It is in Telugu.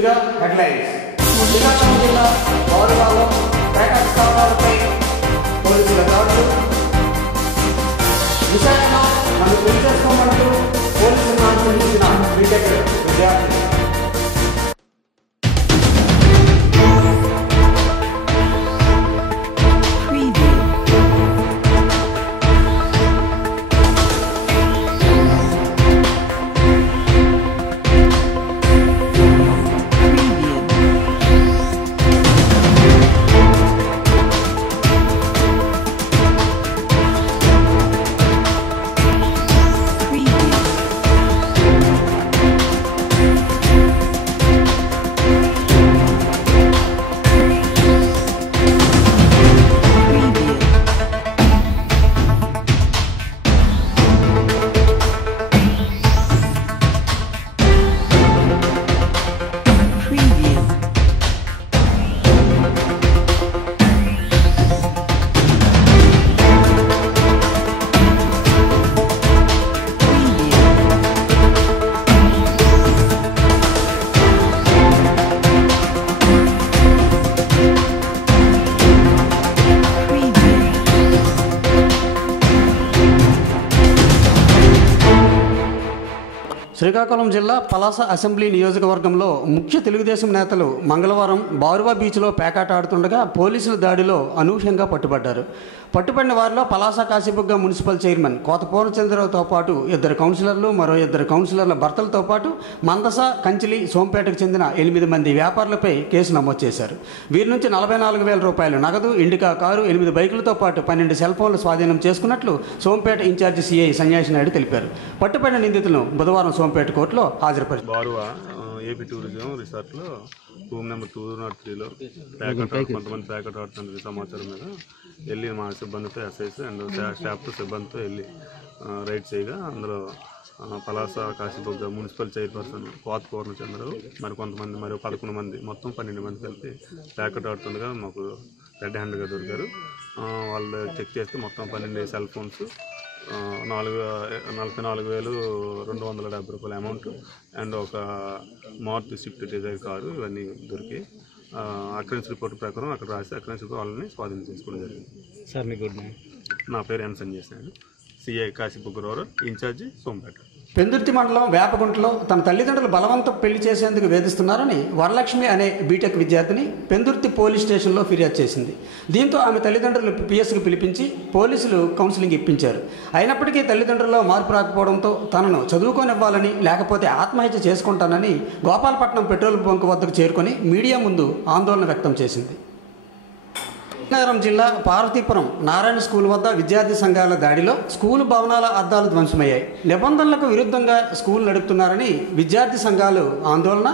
ముందుగా హెడ్లైన్స్. శ్రీకాకుళం జిల్లా గౌరవాలో పేట స్థావరాలపై పోలీసుల దాడులు. విశాఖలో నన్ను పెళ్లి చేసుకోమంటూ పోలీసులను ఆక్రమించిన బీటెక్ విద్యార్థి. శ్రీకాకుళం జిల్లా పలాస అసెంబ్లీ నియోజకవర్గంలో ముఖ్య తెలుగుదేశం నేతలు మంగళవారం బారువా బీచ్లో పేకాట ఆడుతుండగా పోలీసుల దాడిలో అనూహ్యంగా పట్టుబడ్డారు. పట్టుబడిన వారిలో పలాస కాశీబుగ్గ మున్సిపల్ చైర్మన్ కోత పూర్ణచంద్రరావుతో పాటు 2 కౌన్సిలర్లు, మరో 2 కౌన్సిలర్ల భర్తలతో పాటు మందస, కంచిలి, సోంపేటకు చెందిన 8 మంది వ్యాపారులపై కేసు నమోదు చేశారు. వీరి నుంచి 44,000 రూపాయలు నగదు, ఇండికా కారు, 8 బైకులతో పాటు 12 సెల్ ఫోన్లు స్వాధీనం చేసుకున్నట్లు సోంపేట ఇన్ఛార్జి సిఐ సన్యాసి నాయుడు తెలిపారు. పట్టుబడిన నిందితులను బుధవారం సోంపేట కోర్టులో హాజరుపరిచారు. Baruva AP tourism రిసార్ట్లో room number 203లో కొంతమంది ప్యాకెట్ ఆడుతున్న సమాచారం మీద వెళ్ళి మా సిబ్బందితో ఎస్ఐస్ అండ్ స్టాఫ్తో సిబ్బందితో వెళ్ళి రైడ్ చేయగా అందులో పలాస కాశీబుగ్గ మున్సిపల్ చైర్పర్సన్ కోత పూర్ణచంద్రరావు మరి కొంతమంది 11 మంది మొత్తం 12 మంది కలిపి ప్యాకెట్ ఆడుతుండగా మాకు రెడ్ హ్యాండ్గా దొరికారు. వాళ్ళు చెక్ చేస్తే మొత్తం 12 సెల్ ఫోన్స్, 44,270 రూపాయల అమౌంట్ అండ్ ఒక మారుతి స్విఫ్ట్ డిజైర్ కారు ఇవన్నీ దొరికి అక్రెన్స్ రిపోర్ట్ ప్రకారం అక్కడ రాసి అక్రెన్స్ రిపోర్ట్ వాళ్ళని స్వాధీనం చేసుకోవడం జరిగింది. సార్ మీ గుడ్ నేమ్? నా పేరు M Sanyasi Naidu, CI Kasibugga rural incharge Sompeta. Pendurthi మండలం వేపగుంటలో తన తల్లిదండ్రులు బలవంతం పెళ్లి చేసేందుకు వేధిస్తున్నారని వరలక్ష్మి అనే బీటెక్ విద్యార్థిని పెందుర్తి పోలీస్ స్టేషన్లో ఫిర్యాదు చేసింది. దీంతో ఆమె తల్లిదండ్రులు పిఎస్కి పిలిపించి పోలీసులు కౌన్సిలింగ్ ఇప్పించారు. అయినప్పటికీ తల్లిదండ్రుల్లో మార్పు రాకపోవడంతో తనను చదువుకోనివ్వాలని, లేకపోతే ఆత్మహత్య చేసుకుంటానని గోపాలపట్నం పెట్రోల్ బంక్ వద్దకు చేరుకొని మీడియా ముందు ఆందోళన వ్యక్తం చేసింది. నగరం జిల్లా పార్వతీపురం నారాయణ స్కూల్ వద్ద విద్యార్థి సంఘాల దాడిలో స్కూలు భవనాల అద్దాలు ధ్వంసమయ్యాయి. నిబంధనలకు విరుద్ధంగా స్కూల్ నడుపుతున్నారని విద్యార్థి సంఘాలు ఆందోళన